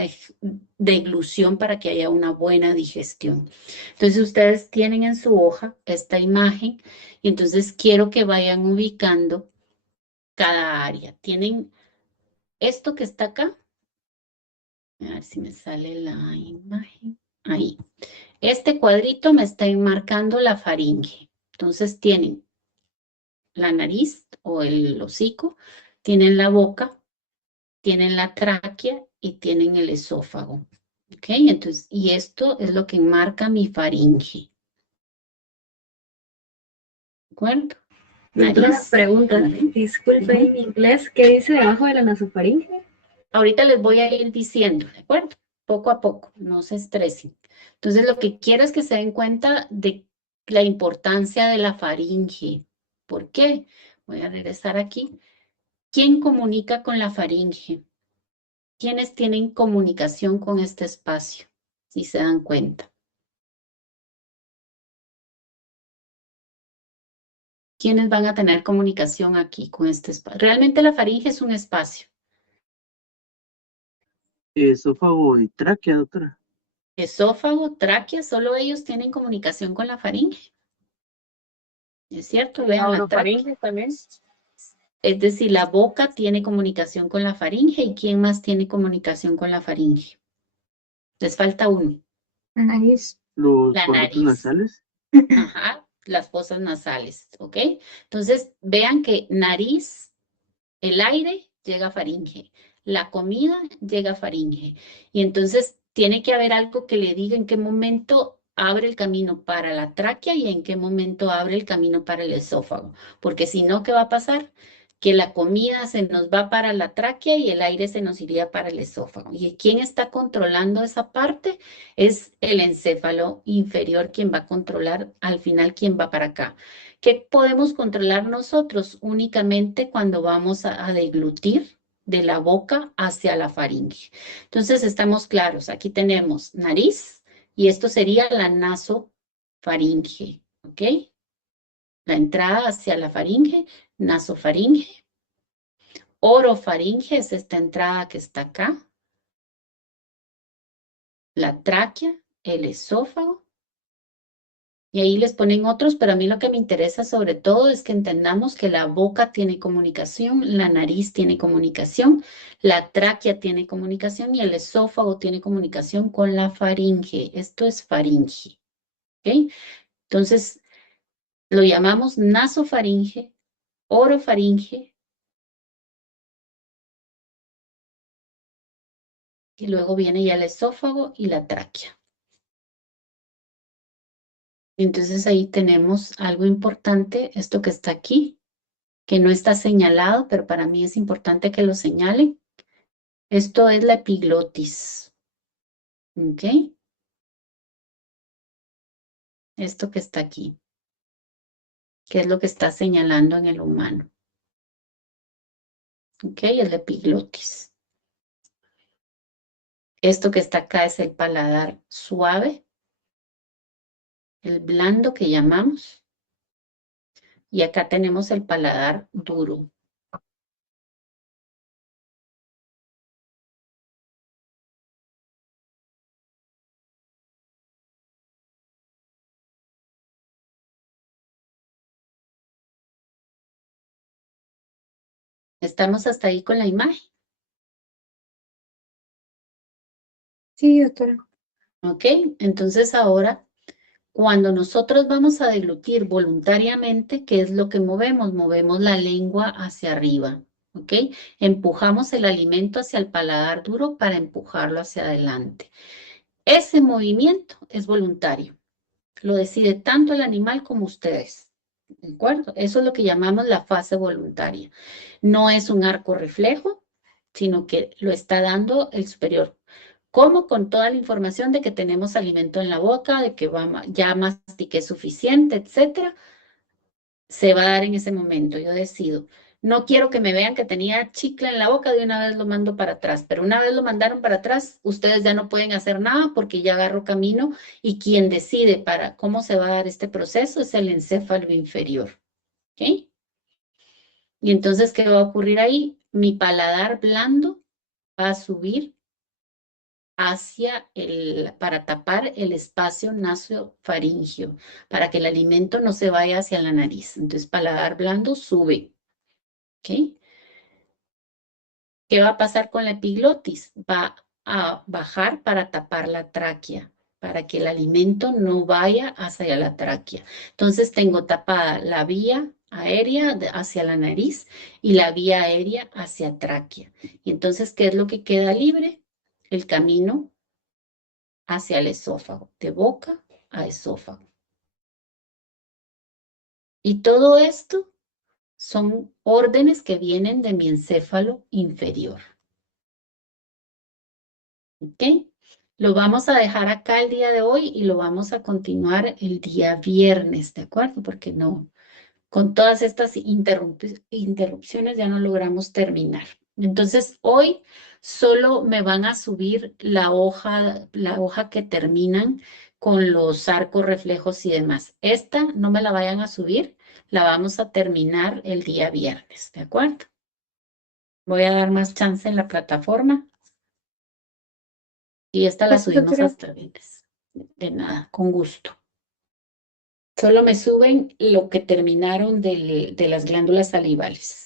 deglución para que haya una buena digestión. Entonces ustedes tienen en su hoja esta imagen y entonces quiero que vayan ubicando cada área. Tienen esto que está acá. A ver si me sale la imagen. Ahí. Este cuadrito me está enmarcando la faringe. Entonces tienen la nariz o el hocico, tienen la boca, tienen la tráquea y tienen el esófago. ¿Ok? Entonces, y esto es lo que enmarca mi faringe. ¿De acuerdo? Una pregunta, disculpe en inglés, ¿qué dice debajo de la nasofaringe? Ahorita les voy a ir diciendo, ¿de acuerdo? Poco a poco, no se estresen. Entonces, lo que quiero es que se den cuenta de la importancia de la faringe. ¿Por qué? Voy a regresar aquí. ¿Quién comunica con la faringe? ¿Quiénes tienen comunicación con este espacio? Si se dan cuenta. ¿Quiénes van a tener comunicación aquí con este espacio? Realmente la faringe es un espacio. Esófago y tráquea, doctora. Esófago, tráquea, solo ellos tienen comunicación con la faringe. ¿Es cierto? Vean la tráquea. Orofaringe también. Es decir, la boca tiene comunicación con la faringe. ¿Y quién más tiene comunicación con la faringe? Les falta uno. La nariz. Los La conductos nariz. nasales. Ajá, las fosas nasales, ¿ok? Entonces, vean que nariz, el aire llega a faringe, la comida llega a faringe. Y entonces tiene que haber algo que le diga en qué momento abre el camino para la tráquea y en qué momento abre el camino para el esófago. Porque si no, ¿qué va a pasar? Que la comida se nos va para la tráquea y el aire se nos iría para el esófago. ¿Y quién está controlando esa parte? Es el encéfalo inferior quien va a controlar al final quién va para acá. ¿Qué podemos controlar nosotros? Únicamente cuando vamos a deglutir de la boca hacia la faringe. Entonces estamos claros, aquí tenemos nariz y esto sería la nasofaringe, ¿ok? La entrada hacia la faringe, nasofaringe. Orofaringe es esta entrada que está acá. La tráquea, el esófago. Y ahí les ponen otros, pero a mí lo que me interesa sobre todo es que entendamos que la boca tiene comunicación, la nariz tiene comunicación, la tráquea tiene comunicación y el esófago tiene comunicación con la faringe. Esto es faringe, ¿ok? Entonces, lo llamamos nasofaringe, orofaringe, y luego viene ya el esófago y la tráquea. Entonces ahí tenemos algo importante, esto que está aquí, que no está señalado, pero para mí es importante que lo señalen. Esto es la epiglotis. ¿Ok? Esto que está aquí. ¿Qué es lo que está señalando en el humano? ¿Ok? Es la epiglotis. Esto que está acá es el paladar suave, el blando que llamamos. Y acá tenemos el paladar duro. ¿Estamos hasta ahí con la imagen? Sí, doctora. ¿Ok? Entonces ahora, cuando nosotros vamos a deglutir voluntariamente, ¿qué es lo que movemos? Movemos la lengua hacia arriba. ¿Ok? Empujamos el alimento hacia el paladar duro para empujarlo hacia adelante. Ese movimiento es voluntario. Lo decide tanto el animal como ustedes. ¿De acuerdo? Eso es lo que llamamos la fase voluntaria. No es un arco reflejo, sino que lo está dando el superior. Como con toda la información de que tenemos alimento en la boca, de que ya mastiqué suficiente, etcétera, se va a dar en ese momento. Yo decido. No quiero que me vean que tenía chicle en la boca, de una vez lo mando para atrás, pero una vez lo mandaron para atrás, ustedes ya no pueden hacer nada porque ya agarró camino y quien decide para cómo se va a dar este proceso es el encéfalo inferior. ¿Ok? Y entonces, ¿qué va a ocurrir ahí? Mi paladar blando va a subir para tapar el espacio nasofaringio, para que el alimento no se vaya hacia la nariz. Entonces, paladar blando sube. ¿Ok? ¿Qué va a pasar con la epiglotis? Va a bajar para tapar la tráquea, para que el alimento no vaya hacia la tráquea. Entonces, tengo tapada la vía aérea hacia la nariz y la vía aérea hacia tráquea. Y entonces, ¿qué es lo que queda libre? El camino hacia el esófago, de boca a esófago. Y todo esto son órdenes que vienen de mi encéfalo inferior. ¿Ok? Lo vamos a dejar acá el día de hoy y lo vamos a continuar el día viernes, ¿de acuerdo? Porque no, con todas estas interrupciones ya no logramos terminar. Entonces, hoy solo me van a subir la hoja que terminan con los arcos, reflejos y demás. Esta no me la vayan a subir, la vamos a terminar el día viernes, ¿de acuerdo? Voy a dar más chance en la plataforma Y esta la Pues, subimos doctora, hasta 20. De nada, con gusto. Solo me suben lo que terminaron de las glándulas salivales.